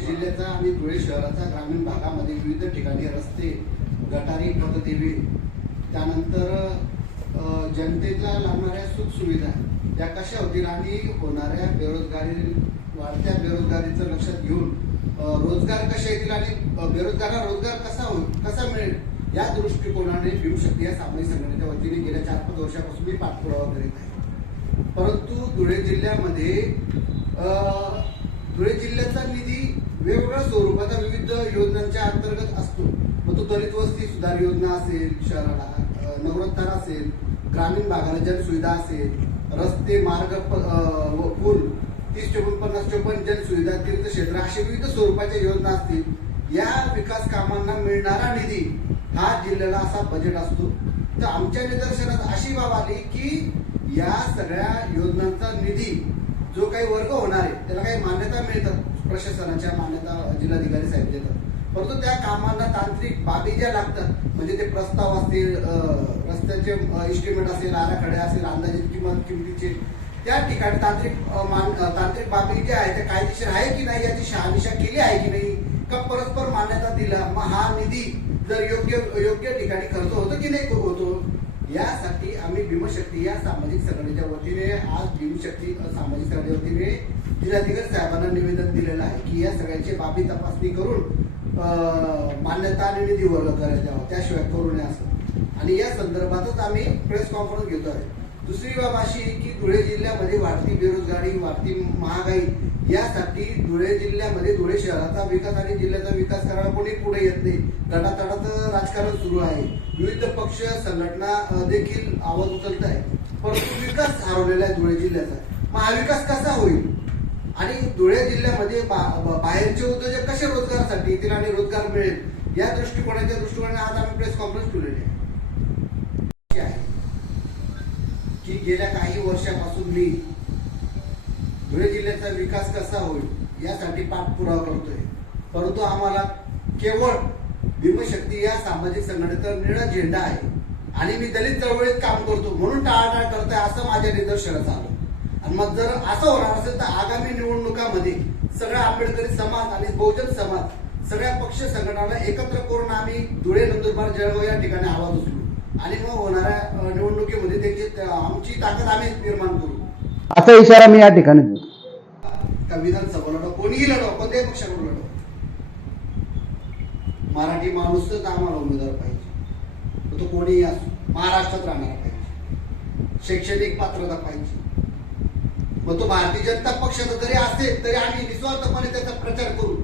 जिल्ह्याचा आणि धुळे शहराचा ग्रामीण भागामध्ये विविध ठिकाणी रस्ते गटारी पथदिवे त्यानंतर जनतेला लागणाऱ्या सुखसुविधा त्या कशा होतील आणि होणाऱ्या बेरोजगारी वाढत्या बेरोजगारीचं लक्षात घेऊन रोजगार कसे येतील आणि अ, बेरोजगारांना रोजगार कसा होईल कसा मिळेल या दृष्टिकोनाने भीमशक्ती या सामाजिक संघटनेच्या वतीने गेल्या चार पाच वर्षापासून मी पाठपुरावा करीत आहे. परंतु धुळे जिल्ह्यामध्ये धुळे जिल्ह्याचा निधी वेगवेगळ्या स्वरूपाचा विविध योजनांच्या अंतर्गत असतो. मग तो दलित वस्ती सुधार योजना असेल शहराला अ, नवरत्न असेल ग्रामीण भागाला जनसुविधा असेल रस्ते मार्ग प- व पूल तीस चोपन्न पन्नास चोपन्न जनसुविधा तीर्थ क्षेत्र अशा विविध स्वरूपाच्या योजना असतील. या विकास कामांना मिळणारा निधी हा जिल्ह्याला असा बजेट असतो. तर आमच्या निदर्शनात अशी बाब आली की या सगळ्या योजनांचा निधी जो काही वर्ग होणार आहे त्याला काही मान्यता मिळतात प्रशासनाच्या मान्यता जिल्हाधिकारी साहेब देतात. परंतु त्या कामांना तांत्रिक बाबी ज्या लागतात म्हणजे ते प्रस्ताव असतील रस्त्याचे इस्टिमेट असेल आराखडे असेल अंदाजित किंमत किमतीचे त्या ठिकाणी तांत्रिक मान तांत्रिक बाबी ज्या आहेत त्या कायदेशीर आहे की नाही याची शहानिशा केली आहे की नाही का परस्पर मान्यता दिला मग हा निधी जर योग्य योग्य ठिकाणी खर्च होतो की नाही होतो? यासाठी शक्ती. या सामाजिक संघटनेच्या वतीने आज भीमशक्ती सामाजिक संघटनेच्या वतीने? जिल्हाधिकारी साहेबांना निवेदन दिलेलं आहे की या सगळ्यांची बाबी तपासणी करून मान्यता आणि निधी वर्ग करायला द्यावा त्याशिवाय करू नये असं. आणि या संदर्भातच आम्ही प्रेस कॉन्फरन्स घेतो आहे दुसरी बाब अशी की धुळे जिल्ह्यामध्ये वाढती बेरोजगारी वाढती महागाई यासाठी धुळे जिल्ह्यामध्ये धुळे शहराचा विकास आणि जिल्ह्याचा विकास करायला कोणी पुढे येत नाही. गटातटाचं राजकारण सुरू आहे. विविध पक्ष संघटना देखील आवाज उचलत आहे परंतु विकास हरवलेला आहे धुळे जिल्ह्याचा. मग हा विकास कसा होईल? आणि धुळे जिल्ह्यामध्ये बा- बाहेरचे उद्योजक कसे रोजगारासाठी येतील आणि रोजगार मिळेल? या दृष्टिकोनाच्या दृष्टिकोनाने आज आम्ही प्रेस कॉन्फरन्स ठेवलेली आहे आहे की गेल्या काही वर्षापासून मी धुळे जिल्ह्याचा विकास कसा होईल यासाठी पाठपुरावा करतोय. परंतु आम्हाला केवळ भीमशक्ती या सामाजिक संघटनेचा निळा झेंडा आहे. आणि मी दलित चळवळीत काम करतो म्हणून टाळाटाळ करतोय असं माझ्या निदर्शनात आलं. आणि मग जर असं होणार असेल तर आगामी निवडणुकामध्ये सगळा आंबेडकरी समाज आणि बहुजन समाज सगळ्या पक्ष संघटनाला एकत्र करून आम्ही धुळे नंदुरबार जळगाव या ठिकाणी आवाज उचलू. आणि मग होणाऱ्या निवडणुकीमध्ये त्यांची आमची ताकद आम्ही निर्माण करू. असा इशारा मी या ठिकाणी देतो. का विधानसभा लढव कोणीही लढव कोणत्याही पक्षाकडून लढव मराठी माणूसच आम्हाला उमेदवार पाहिजे. मग तो कोणीही असो महाराष्ट्रात राहणारा पाहिजे. शैक्षणिक पात्रता पाहिजे. मग तो भारतीय जनता पक्षाचा जरी असेल तरी आम्ही निस्वार्थपणे त्याचा प्रचार करू.